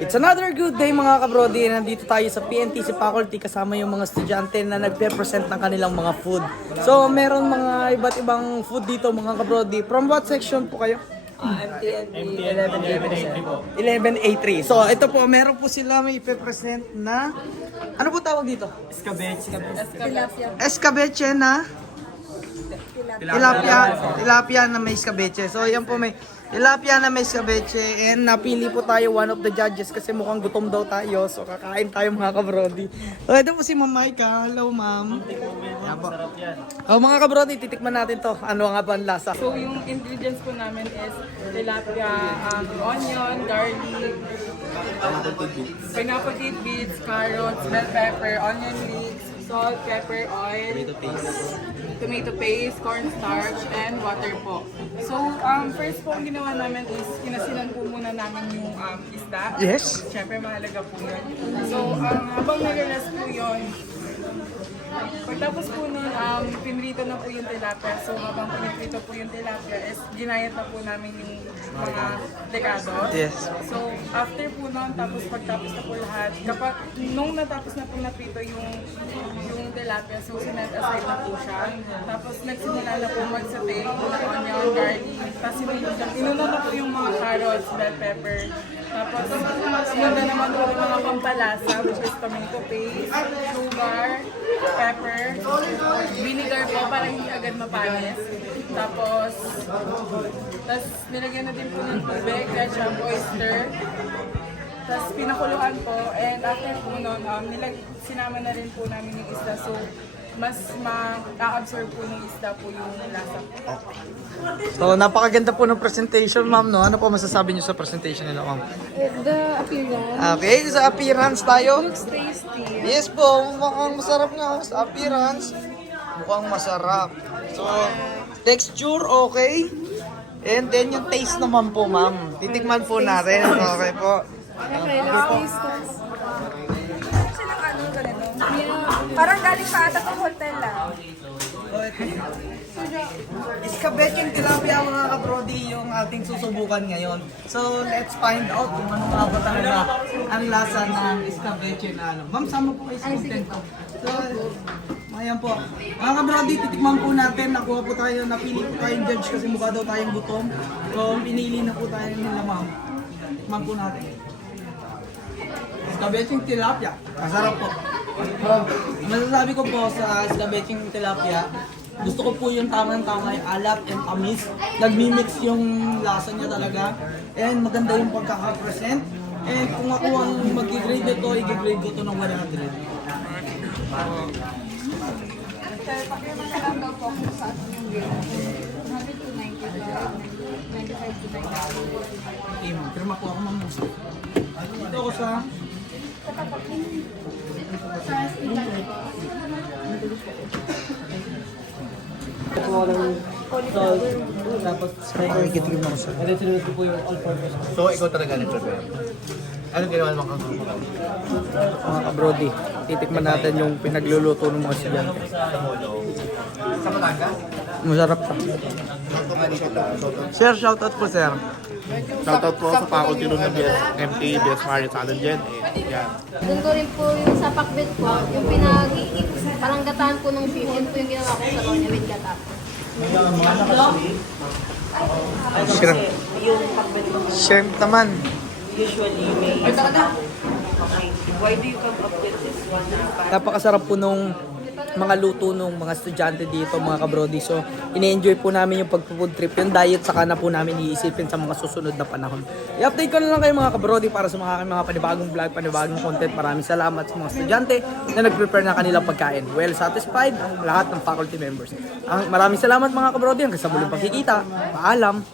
It's another good day mga kabrody. Nandito tayo sa PNTC faculty kasama yung mga estudyante na nagpe-present ng kanilang mga food. So meron mga iba't ibang food dito mga kabrody. From what section po kayo? MTNP 1183 po. 11A3. So ito po, meron po sila may ipe-present na ano po tawag dito? Escabeche. Escabeche na tilapia na may escabeche. So yan po may tilapia na may escabeche and napili po tayo one of the judges kasi mukhang gutom daw tayo. So kakain tayo mga kabrody. So ito po si Ma'am Maika. Hello ma'am. Yan po. Oh, mga kabrody, titikman natin to. Ano nga ba ang lasa? So yung ingredients po namin is tilapia, onion, garlic, pineapple tidbits, carrots, bell pepper, onion leeks, salt, pepper, oil, tomato paste, cornstarch, and water po. So first po ang ginawa namin is kinasinan po muna namin yung isda. Yes. Siyempre mahalaga po yun. So habang nag-rest po yun, pagtapos po nun, pinrito na po yung tilapia. So habang pinrito po yung tilapia is ginayat na po namin yung mga dekado. Yes. So after po nun, pagtapos na po lahat, kapag nung natapos na po naprito yung tilapia, so sinet aside na po siya. Tapos nagsimula na po mag-saute ng onion, garlic. Tapos inuna na po yung mga carrots, bell pepper. Tapos sinunda naman po yung mga pampalasa, which is tomato paste, sugar, pepper, vinegar po para hindi agad mapanis. Tapos nilagyan na din po ng tubig, ketchup, oyster. Tapos pinakuluan po, and after po nun, sinama na rin po namin yung isda. So mas ma-absorb po ng isda po yung lasa po. So napakaganda po ng presentation ma'am, no? Ano po masasabi niyo sa presentation nila ma'am? The appearance Okay, sa appearance tayo. looks tasty. Yes po, mukhang masarap nga sa appearance. Mukhang masarap. So, texture okay. And then yung taste naman po ma'am. Titikman po natin. Okay po. Okay, let's taste this. Silang ano, ganito. Parang galing pa ata ng hotel lang. Escabecheng tilapia mga kabrody yung ating susubukan ngayon. So, let's find out kung ano nga ba talaga ang lasa ng escabeche na ano. Ma'am, sama po kayo sa content ko. So, ayan po. Mga kabrody, titikman po natin. Nakuha po tayo, napili po tayong judge kasi mukha daw tayong gutom. So, pinili na po tayo nila ma'am. Tikman po natin. Escabecheng tilapia. Masarap po. Masasabi ko po sa escabecheng tilapia, gusto ko po yung tamang-tama yung alat and tamis. Nagmi-mix yung lasa niya talaga. And maganda yung pagkaka-present. And kung ako ang mag-grade nito, i-grade ko ito ng 100. Pakirman na lang daw po kung saan yung grade. 100 to 95, 95 to 90. Okay, ma'am. Pirma po ako, ma'am. Dito ako sa... Tapos gitigim ako sa... So, ikaw talaga nag-prepare. Anong ginawa mo kang Mga kabrody, titikman natin yung pinagluluto ng mga estudyante. sa Batangas? Masarap pa. Ito nga dito lang. Sir, shoutout po sir. Shoutout po sa faculty room ng BSMT, BS Mario sa Alonjen. Yan. Doon ko rin po yung sa pakbet po, yung parang gataan po ng fish, yun po yung ginawa ko sa kanya with gata. Shrimp. Shrimp naman. Napakasarap po nung mga luto nung mga estudyante dito, mga kabrody. So, ine-enjoy po namin yung pag-food trip. Yung diet, saka na po namin iisipin sa mga susunod na panahon. I-update ko na lang kayo mga kabrody para sa mga panibagong vlog, panibagong content. Maraming salamat sa mga estudyante na nag-prepare ng kanilang pagkain. Well satisfied ang lahat ng faculty members. Maraming salamat mga kabrody. Hanggang sa muling pagkikita. Paalam!